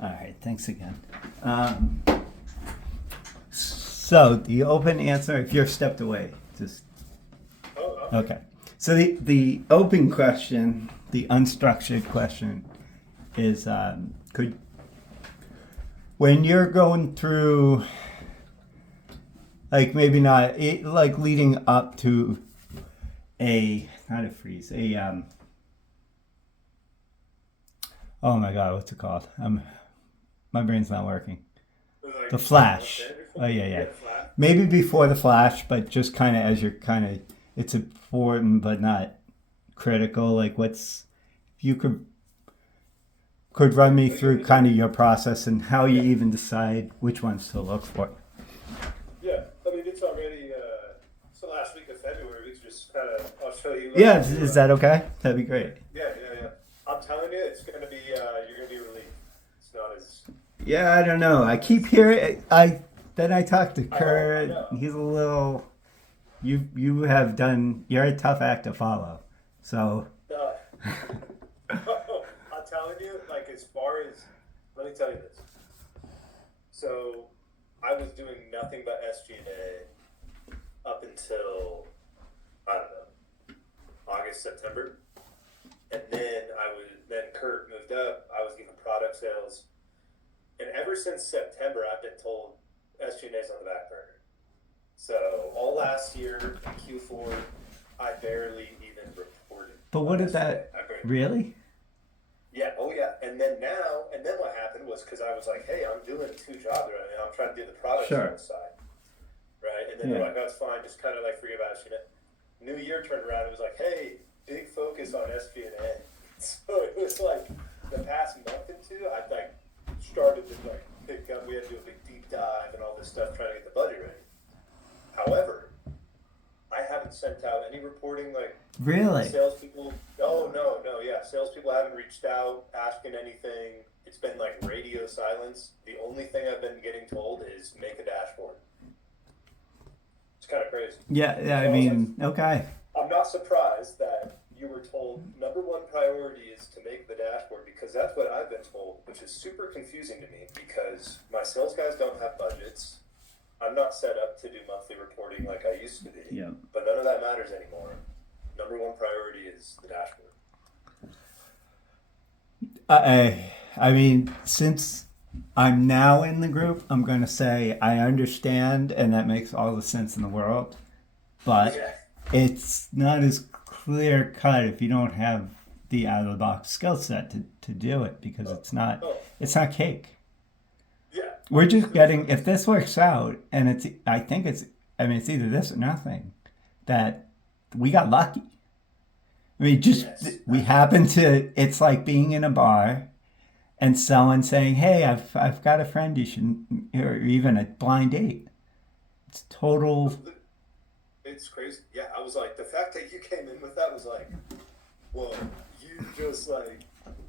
All right, thanks again. So the open answer, if you're stepped away, just Oh, okay. okay. So the open question, the unstructured question, is could when you're going through, like maybe not like leading up to a not a freeze, a oh my god, what's it called? My brain's not working. Like The almost flash. there Oh before? yeah, yeah. Yeah, flat. Maybe before the flash, but just kind of as you're kind of, it's important but not critical. Like what's you could run me What do you want through me to do? kind of your process and how you Yeah, even decide which ones to look for. yeah. I mean, it's already it's the last week of February. We can just kind of I'll show you what Yeah, I do. is that okay? That'd be great. Yeah, yeah, yeah. I'm telling you, it's gonna be you're gonna be relieved. It's not as Yeah, I don't know. I not keep as hearing I talked to I Kurt. know. He's a little. You have done. You're a tough act to follow. So Uh, I'm telling you, like as far as let me tell you this. So I was doing nothing but SG&A up until I don't know August, September. And then Kurt moved up. I was giving product sales, and ever since September, I've been told SG&A's on the back burner. So all last year, Q4, I barely even reported but on what did that SG&A. I barely. really? Yeah, oh yeah. And then what happened was because I was like, hey, I'm doing two jobs right now. I'm trying to do the product Sure. sales side, right? And then they're Yeah. like, that's fine. Just kind of like forget about SG&A. New year turned around. It was like, hey, big focus on SG&A. So it was like the past month or two, I like started to like pick up. We had to do a big deep dive and all this stuff trying to get the budget ready. However, I haven't sent out any reporting like Really? salespeople. Oh no, no, yeah, salespeople haven't reached out asking anything. It's been like radio silence. The only thing I've been getting told is make a dashboard. It's kind of crazy. Yeah, yeah, I So I was like, mean, okay. I'm not surprised that you were told number one priority is to make the dashboard because that's what I've been told, which is super confusing to me because my sales guys don't have budgets. I'm not set up to do monthly reporting like I used to be, Yeah. but none of that matters anymore. Number one priority is the dashboard. I mean, since I'm now in the group, I'm going to say I understand, and that makes all the sense in the world. But Yeah, it's not as clear cut if you don't have the out of the box skill set to do it because oh, oh, it's not cake. yeah. We're just So, getting if this works out, and I mean it's either this or nothing. That we got lucky. I mean, just yes, we happen to. It's like being in a bar and someone saying, "Hey, I've got a friend you should," or even a blind date. It's total. it's crazy. Yeah, I was like, the fact that you came in with that was like, whoa, you just like,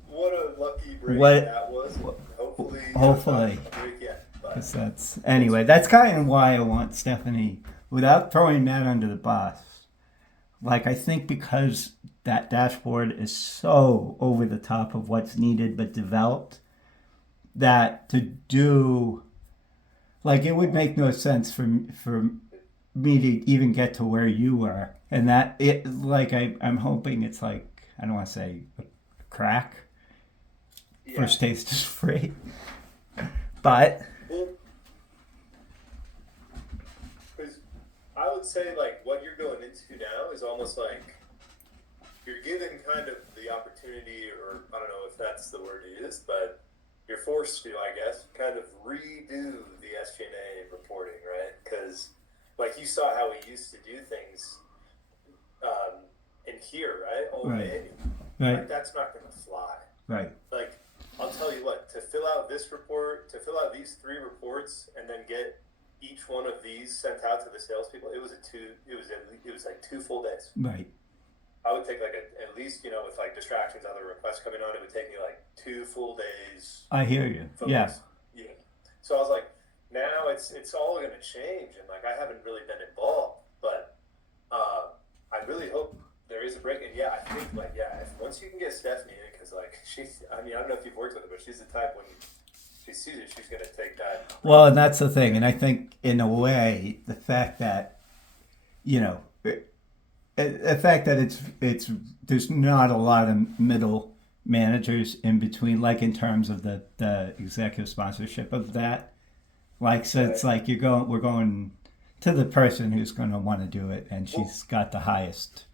what a lucky break What? that was. Hopefully, it's not Hopefully, a break yet, but because that's it's anyway. That's kind of why I want Stephanie, without throwing Matt under the bus. Like I think because that dashboard is so over the top of what's needed but developed that to do like it would make no sense for me to even get to where you were, and that it like I'm hoping it's like I don't want to say a crack. yeah. First taste is free, but Well, because I would say like what you're going into now is almost like you're given kind of the opportunity, or I don't know if that's the word to use, but you're forced to, I guess, kind of redo the SG&A reporting, right? Because like you saw how we used to do things um, in here, right? Old right, manual. right, Like that's not going to fly. right, Like I'll tell you what, to fill out this report, to fill out these three reports, and then get each one of these sent out to the salespeople, it was like 2 full days. right. I would take like at least with like distractions, other requests coming on, it would take me like 2 full days I hear you. Yeah, focus. Yeah. So I was like, now it's all going to change, and like I haven't really been involved, but I really hope there is a break. And yeah, I think like if once you can get Stephanie in, because like she's, I mean, I don't know if you've worked with her, but she's the type when she sees it, she's going to take that. Well, and that's the thing. And I think, in a way, the fact that, you know, the fact that it's there's not a lot of middle managers in between, like in terms of the executive sponsorship of that. Like, so it's like we're going to the person who's going to want to do it, and she's got the highest.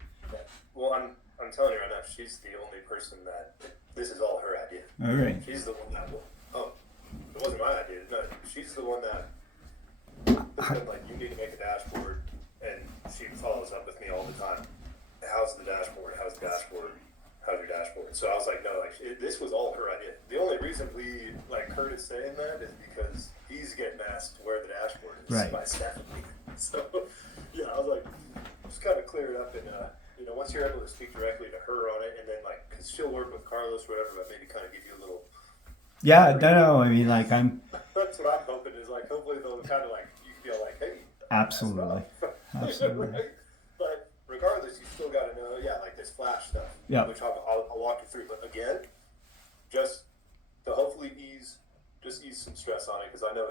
Well, I'm telling you right now, she's the only person that this is all her idea. All right. She's the one that it wasn't my idea. No, she's the one that said, like, you need to make a dashboard, and she follows up with me all the time. How's the dashboard? How's the dashboard? How's your dashboard? So I was like, no, like this was all her idea. The only reason we like Kurt is saying that is because he's getting asked where the dashboard is Right. by Stephanie. So yeah, I was like, just kind of clear it up, and once you're able to speak directly to her on it, and then like, cause she'll work with Carlos, or whatever, but maybe kind of give you a little. Yeah, no. I mean, like, That's what I'm hoping is like. Hopefully they'll kind of like you feel like, hey, absolutely, absolutely. right? But regardless, you still got to know, like this flash stuff, Yeah. which I'll walk you through. But again, just to hopefully ease some stress on it, because I know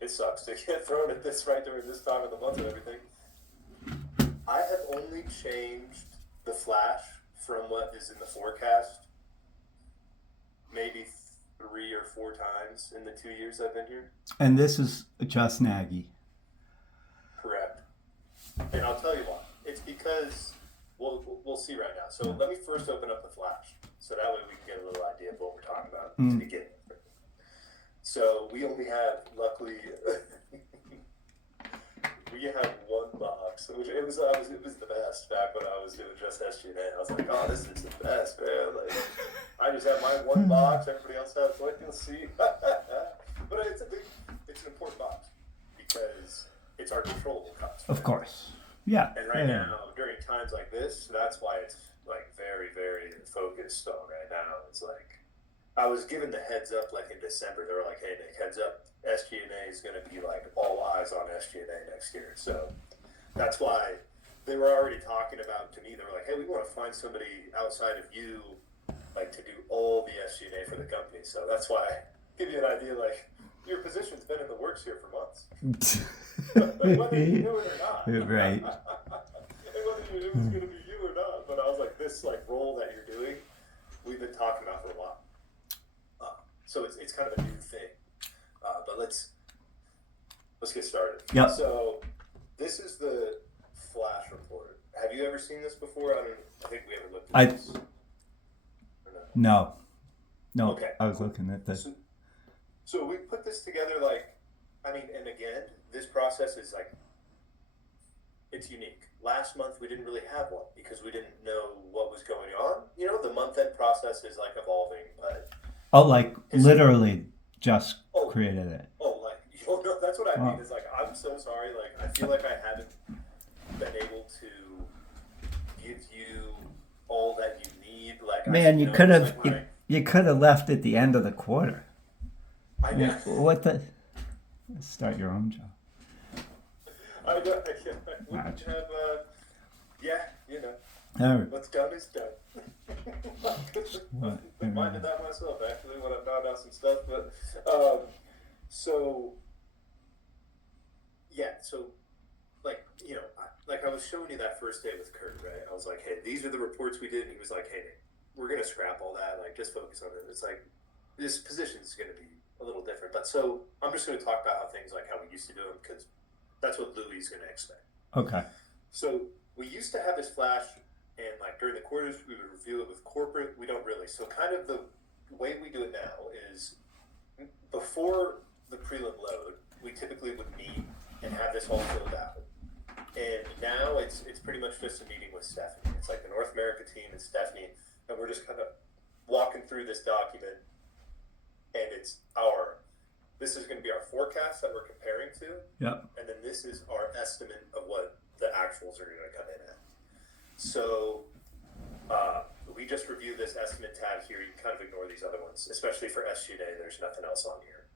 it sucks to get thrown at this right during this time of the month and everything. I have only changed the flash from what is in the forecast maybe 3 or 4 times in the 2 years I've been here. And this is just Nagy. Correct. And I'll tell you why. It's because we'll see right now. So let me first open up the flash, so that way we can get a little idea of what we're talking about to begin with. So we only have, luckily, we have one box, which it was the best back when I was doing just SG&A. I was like, oh, this is the best, man. Like, I just have my one box. Everybody else has what you'll see. But it's an important box because it's our controllable cost. Of course. Yeah. And right now, during times like this, that's why it's like very, very focused on right now. It's like, I was given the heads up like in December. They were like, hey, Nick, heads up. SG&A is going to be like all eyes on SG&A next year. So that's why they were already talking about, to me, they were like, hey, we want to find somebody outside of you, like, to do all the SG&A for the company. So that's why, give you an idea, like, your position's been in the works here for months. Whether you knew it or not. Right. And whether you knew it was going to be you or not. But I was like, this, like, role that you're doing, we've been talking about for a while. So it's kind of a new thing. But let's get started. Yep. So this is the flash report. Have you ever seen this before? I think we haven't looked at this. No. Okay. I was looking at this. So we put this together, like, and again, this process is like, it's unique. Last month we didn't really have one because we didn't know what was going on. The month-end process is like evolving, but. Oh, like literally just created it. No, that's what I mean. It's like, I'm so sorry. Like, I feel like I haven't been able to give you all that you need. Like, man, you could have left at the end of the quarter. I know. What the? Start your own job. I know. We have, All right. what's done is done. I minded that myself, actually, when I found out some stuff. But, like I was showing you that first day with Kurt, right? I was like, hey, these are the reports we did. And he was like, hey, we're going to scrap all that. Like, just focus on it. It's like, this position is going to be a little different. But so I'm just going to talk about how things like how we used to do them, because that's what Louis is going to expect. Okay. So we used to have this flash, and like during the quarters, we would review it with corporate. We don't really. So kind of the way we do it now is before the prelim load, we typically would meet and have this all filled out. And now it's pretty much just a meeting with Stephanie. It's like the North America team and Stephanie, and we're just kind of walking through this document, and this is going to be our forecast that we're comparing to. Yep. And then this is our estimate of what the actuals are going to come in at. So we just reviewed this estimate tab here. You can kind of ignore these other ones, especially for SG&A. There's nothing else on here.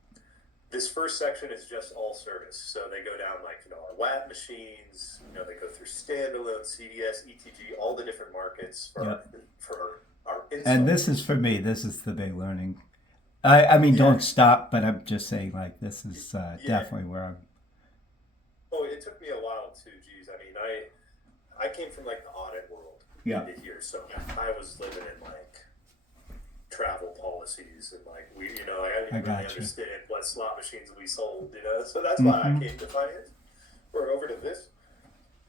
This first section is just all service. So they go down like, our WAT machines, they go through standalone, CDS, ETG, all the different markets for our install. And this is for me, this is the big learning. I mean, Yeah, don't stop, but I'm just saying, like, this is yeah. definitely where I'm. Oh, it took me a while too. Geez, I mean, I came from like the audit world Yeah, into here, so I was living in like travel policies and like I I didn't really got you. understand what slot machines we sold, so that's why I Mm-hmm. came to finance or over to this.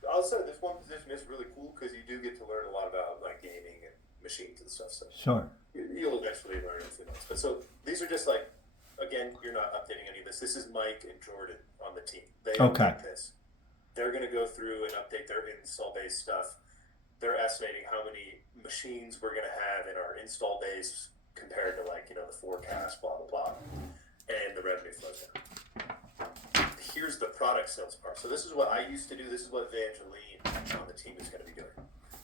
I'll say this one position is really cool because you do get to learn a lot about like gaming and machines and stuff. So Sure. you'll eventually learn everything else. But so these are just like, again, you're not updating any of this. This is Mike and Jordan on the team. They Okay. update this. They're going to go through and update their install base stuff. They're estimating how many machines we're going to have in our install base compared to like the forecast, blah blah blah, and the revenue flows down. Here's the product sales part. So this is what I used to do. This is what Evangeline on the team is going to be doing.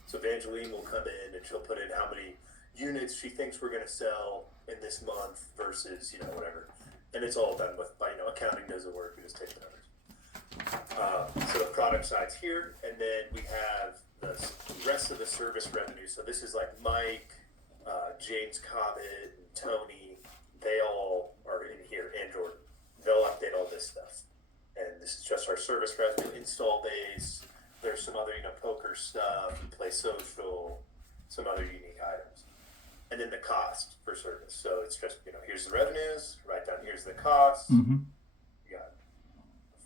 So Evangeline will come in and she'll put in how many units she thinks we're going to sell in this month versus whatever, and it's all done with by accounting does the work. We just take the numbers. So the product side's here, and then we have the rest of the service revenue. So this is like Mike, James Cobbett, and Tony. They all are in here, and Jordan. They'll update all this stuff, and this is just our service revenue install base. There's some other poker stuff, play social, some other unique items, and then the cost for service. So it's just here's the revenues. Write down here's the cost. Mm-hmm. You got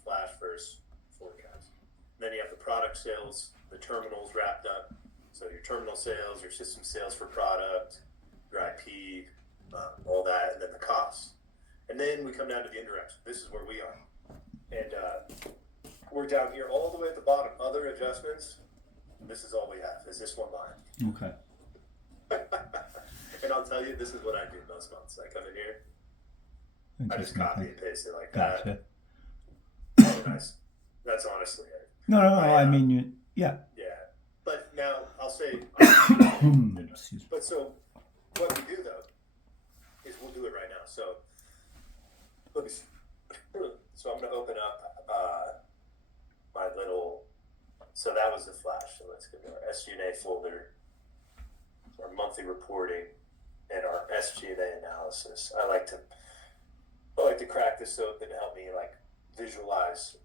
flash versus forecast. Then you have the product sales, the terminals wrapped up. So your terminal sales, your system sales for product, your IP, all that, and then the costs. And then we come down to the indirects. This is where we are. And we're down here all the way at the bottom. Other adjustments, this is all we have, is this one line. Okay. And I'll tell you, this is what I do most months. I come in here, I just Interesting. copy Okay. and paste it like Gotcha. that. Oh, nice. That's honestly it. No, no, no. I, I mean, yeah. Yeah, but now I'll say, Excuse me. but so what we do though is we'll do it right now. So let me. So I'm gonna open up my little. So that was the flash. So let's go to our SG&A folder, our monthly reporting, and our SG&A analysis. I like to crack this open to help me like visualize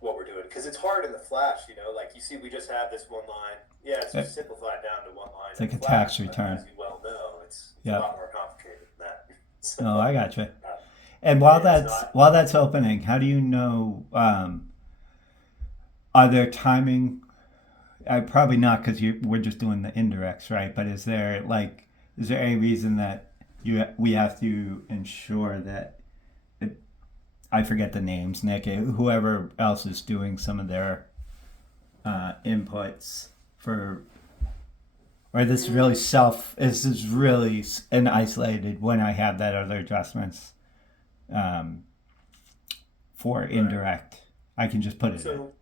what we're doing because it's hard in the flash, like you see we just have this one line. Yeah, it's just simplified down to one line. It's like a flash, tax return. as you well know, it's Yeah. a lot more complicated than that. So, No, I gotcha. And while yeah, while that's opening, how do you know? Are there timing? Probably not because we're just doing the indirects, right? But is there any reason that we have to ensure that I forget the names, Nick, whoever else is doing some of their inputs for, or this really this is really an isolated when I have that other adjustments for indirect, I can just put it in. So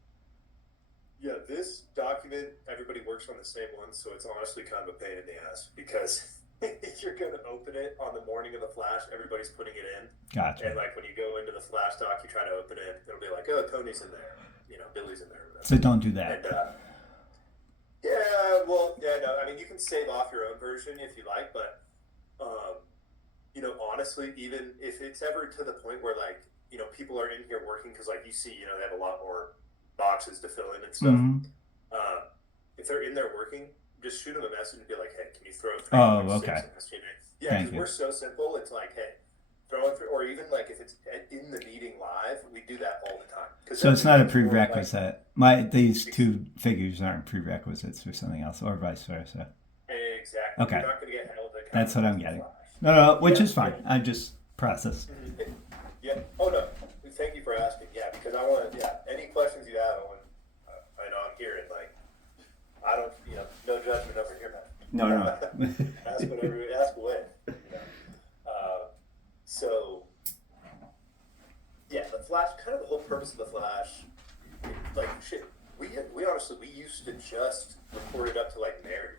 yeah, this document everybody works on the same one, so it's honestly kind of a pain in the ass because you're going to open it on the morning of the flash. Everybody's putting it in. Gotcha. And like when you go into the flash doc, you try to open it, it'll be like, oh, Tony's in there, Billy's in there. So don't do that. And no, I mean you can save off your own version if you like, but honestly, even if it's ever to the point where like people are in here working because like you see, they have a lot more boxes to fill in and stuff. Mm-hmm. If they're in there working, just shoot them a message and be like, hey, can you throw 3.6 okay. in SG&A? Yeah, because we're so simple. It's like, hey, throw it through, or even like if it's in the meeting live, we do that all the time. So it's not a prerequisite. These two figures aren't prerequisites for something else, or vice versa. Exactly. Okay. You're not going to get held to account. That's what I'm getting. No, which is fine. I just process. Yeah. Oh no. Thank you for asking. Yeah, because I want to. Yeah. Any questions you have, I know I'm here and like, I don't. No judgment over here, man. No. Ask whatever. Ask away. So. Yeah, the flash. Kind of the whole purpose of the flash. Like shit. We honestly used to just record it up to like Mary.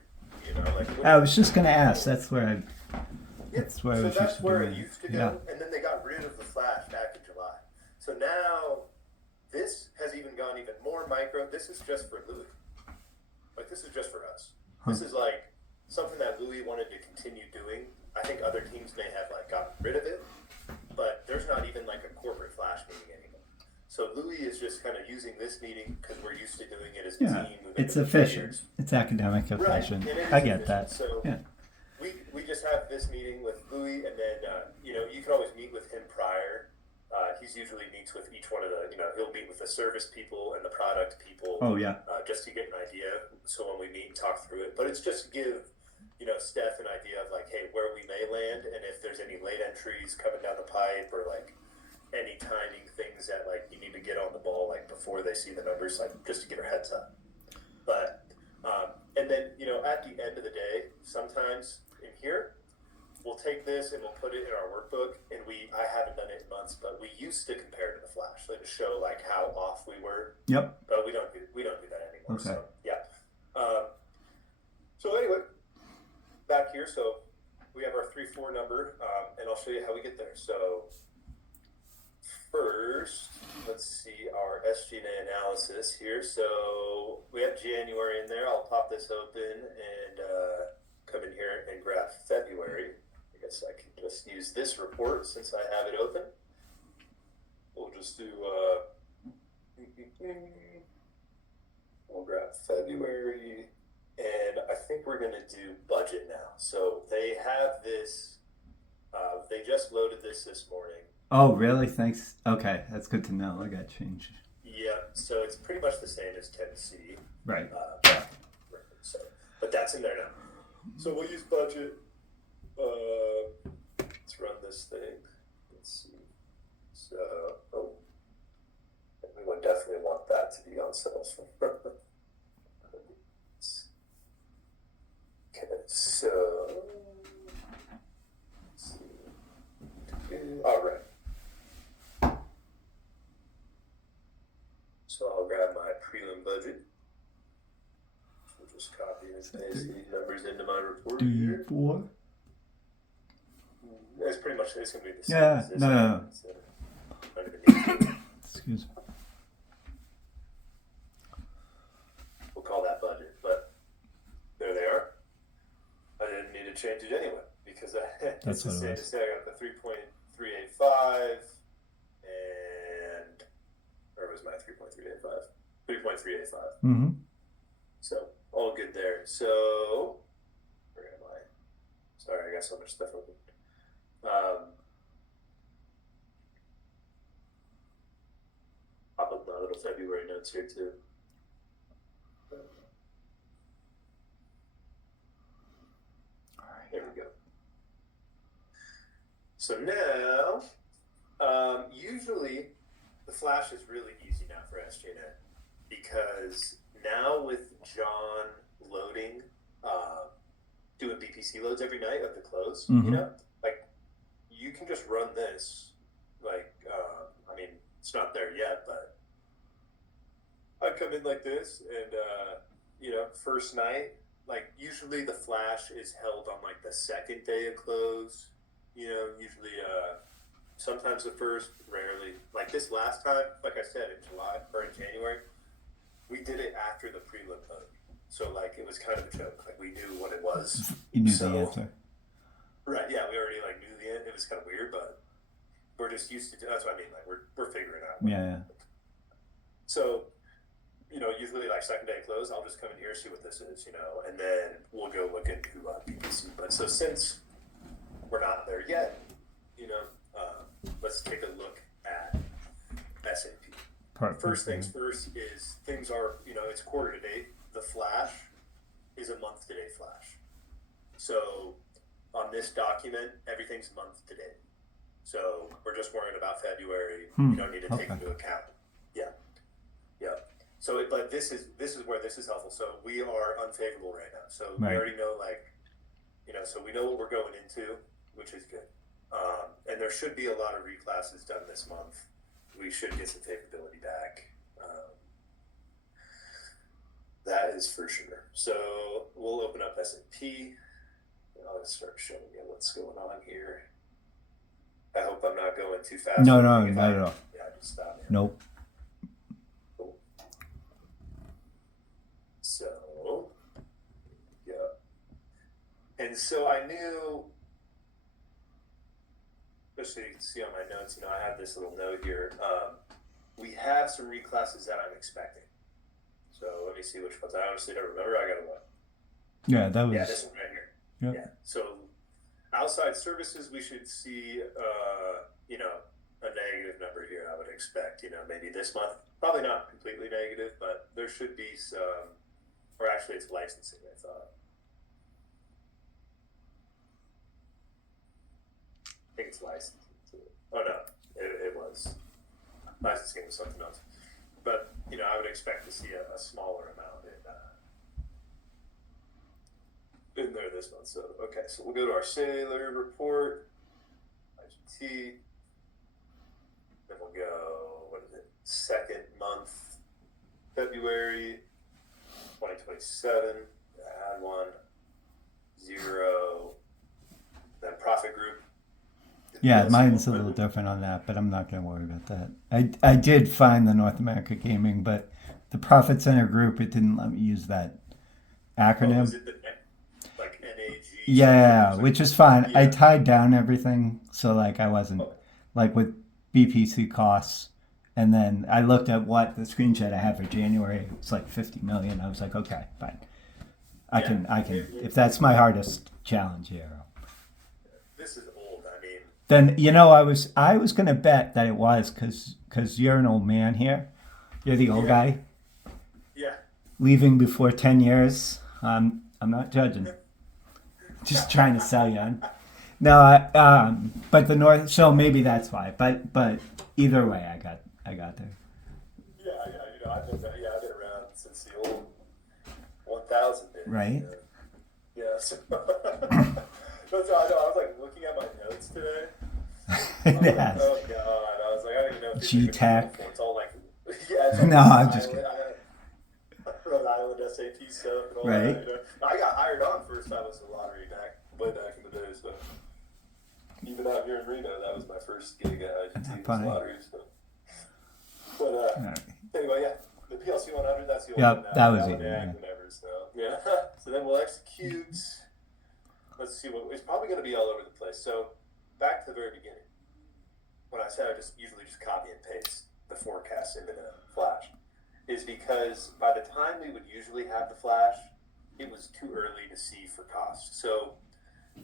I was just gonna ask. That's where That's where it used to go, and then they got rid of the flash back in July. So now this has even gone even more micro. This is just for Louis. Like this is just for us. This is like something that Louis wanted to continue doing. I think other teams may have like gotten rid of it's efficient. It's academic Right, efficient. and it is I get efficient. that. So Yeah. we just have this meeting with Louis, and then you can always meet with him prior. He's usually meets with each one of the he'll meet with the service people and the product people. Oh yeah. Just to get an idea. So when we meet and talk through it, but it's just to give Steph an idea of like, hey, where we may land, and if there's any late entries coming down the pipe, or like any timing things that like you need to get on the ball like before they see the numbers, like just to give her heads up. But and then at the end of the day, sometimes in here we'll take this and we'll put it in our workbook, and I haven't done it in months, but we used to compare to the flash, like to show like how off we were. Yep. But we don't do that anymore. Okay. So yeah. So anyway, back here, so we have our 3-4 number, and I'll show you how we get there. So first, let's see our SG&A analysis here. So we have January in there. I'll pop this open and come in here and grab February. I guess I can just use this report since I have it open. We'll just do, we'll grab February, and I think we're going to do budget now. So they have this, they just loaded this morning. Oh, really? Thanks. Okay, that's good to know. I got changed. Yeah, so it's pretty much the same as Tennessee. Right. So, but that's in there now. So we'll use budget. Let's run this thing. Let's see. So, we would definitely want that to be on sales. Okay, so let's see. All right. So I'll grab my prelim budget. We'll just copy and paste these numbers into my report here. 4. It's pretty much, it's going to be the same. Yeah. as this No. one. So, I don't even need to. Excuse me. We'll call that budget, but there they are. I didn't need to change it anyway because it's the what it same. was. Just I got the 3.385 and where was my 3.385? 3.385. Mm-hmm. So all good there. So where am I? Sorry, I got so much stuff open. Pop up my little February notes here too. There we go. So now, usually the flash is really easy now for SJNet because now with John loading, doing BPC loads every night at the close, like you can just run this. Like, I mean, it's not there yet, but I come in like this, and first night. Like usually the flash is held on like the second day of close, usually sometimes the first, rarely. Like this last time, like I said, in July or in January, we did it after the prelim vote. So like it was kind of a joke. Like we knew what it was. You knew So- the answer. Right, yeah, we already like knew the end. It was kind of weird, but we're just used to that's what I mean, like we're figuring out. Yeah. So, usually like second day close, I'll just come in here, see what this is, and then we'll go look into BPC. But so since we're not there yet, let's take a look at SAP. Part First things first is things are, it's quarter to date. The flash is a month to date flash. So on this document, everything's month to date. So we're just worrying about February. You don't need to take Okay. into account. Yeah. So, but this is where this is helpful. So we are unfavorable right now. So we Right. already know, so we know what we're going into, which is good. And there should be a lot of reclasses done this month. We should get some favorability back. That is for sure. So we'll open up S&P. I'll start showing you what's going on here. I hope I'm not going too fast. No, If not I- at all. Yeah, just stop me. Nope. Cool. So, yeah. And so I knew, just so you can see on my notes, I have this little note here. We have some reclasses that I'm expecting. So So let me see which ones. I honestly don't remember. I gotta look. Yeah, that Yeah, this was. one right here. Yep. Yeah. So outside services, we should see, a negative number here. I would expect, maybe this month. Probably not completely negative, but there should be some. Or actually, it's licensing. I thought. I think it's licensing. Oh no, it was licensing was something else. But I would expect to see a smaller amount in there this month. So okay, so we'll go to our sailor report, IGT. Then we'll go. What is it? Second month, February 2027. Add one, 0. Then profit group. Yeah, PLC mine's a 100. little different on that, but I'm not going to worry about that. I did find the North America Gaming, but the Profit Center Group, it didn't let me use that Oh, was acronym. it the like NAG Yeah, something? which is fine. I Yeah. tied down everything, so like I wasn't Oh, like with BPC costs, and then I looked at what the screenshot I have for January. It's like 50 million. I was like, okay, fine. yeah. I can. If that's my hardest challenge here, This is old. I mean, then I was gonna bet that it was because you're an old man here. You're the old yeah, guy yeah. leaving before 10 years. I'm not judging. Just trying to sell you on. No, but the North. So maybe that's why. But either way, I got there. Yeah, yeah, I've been around since the old 1000 days. Right. Yeah, so, I was like looking at my notes today. I was like, Yes. oh god, I was like, I don't even know if these are G gonna be Tech. helpful. It's all like, yeah, it's all No, Rhode I'm just Island, kidding. Rhode Island SAT stuff and all Right. that. I got hired on first time was the lottery way back in the day. So even out here in Reno, that was my first gig at IGT was Funny. lottery. So, but All right. anyway, yeah, the PLC 100. That's the old one. Yep, that was That it. one, Yeah. whatever. So yeah. So then we'll execute. Let's see what it's probably going to be all over the place. So back to the very beginning, when I said I usually just copy and paste the forecast into the Flash, is because by the time we would usually have the Flash, it was too early to see for cost. So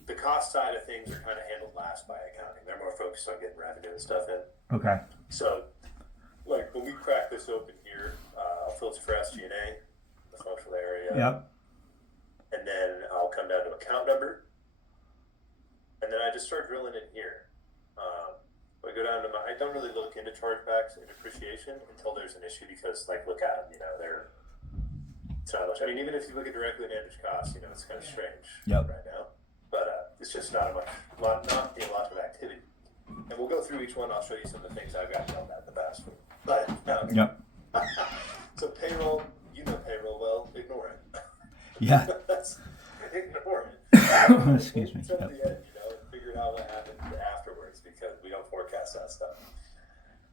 the cost side of things are kind of handled last by accounting. They're more focused on getting revenue and stuff in. Okay. So, like when we crack this open here, I'll filter for SG&A, the functional area, Yep. and then I'll come down to account number, and then I just start drilling in here. I go down to I don't really look into chargebacks and depreciation until there's an issue because, like, look at them, it's not much. I mean, even if you look at directly managed costs, it's kind of strange Yep. right now, but it's just not a lot of activity. And we'll go through each one. I'll show you some of the things I've got yelled at the past week. But Yep. so payroll, payroll well, ignore it. Yeah. Ignore it. Excuse me. It's at Yep. the end, and figure out what happened afterwards because we don't forecast that stuff.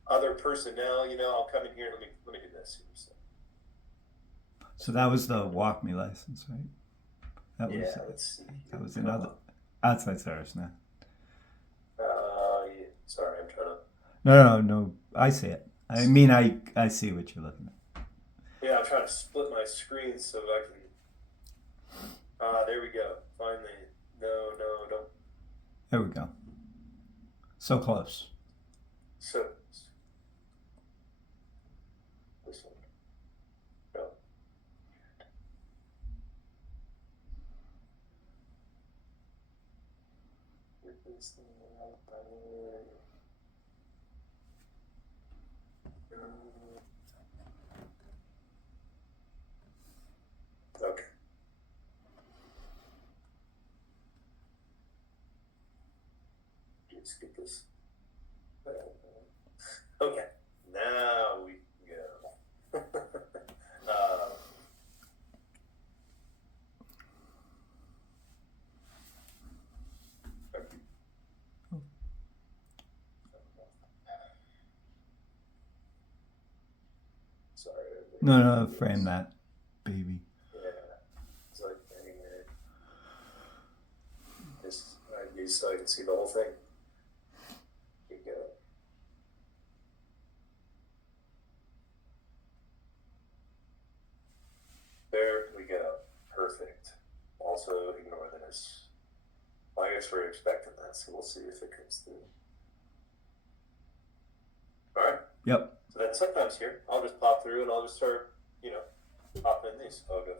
Other personnel, I'll come in here. Let me do this. So that was the walk me license, right? That was Yeah, let's see. that was another outside service now. Yeah. Sorry, I'm trying to. No. I see it. I mean, I see what you're looking at. Yeah, I'm trying to split my screen so I can. There we go. Finally. No, don't. There we go. So close. So. This one. No. Okay. Let's get this. Okay. Now we go. Sorry. No, frame that, baby. Yeah. It's like anyway. Just so I can see the whole thing. Here you go. also ignore this. Well, I guess we're expecting that, so we'll see if it comes through. All right. Yep. So then sometimes here, I'll just pop through and I'll just start, popping in these. I'll go,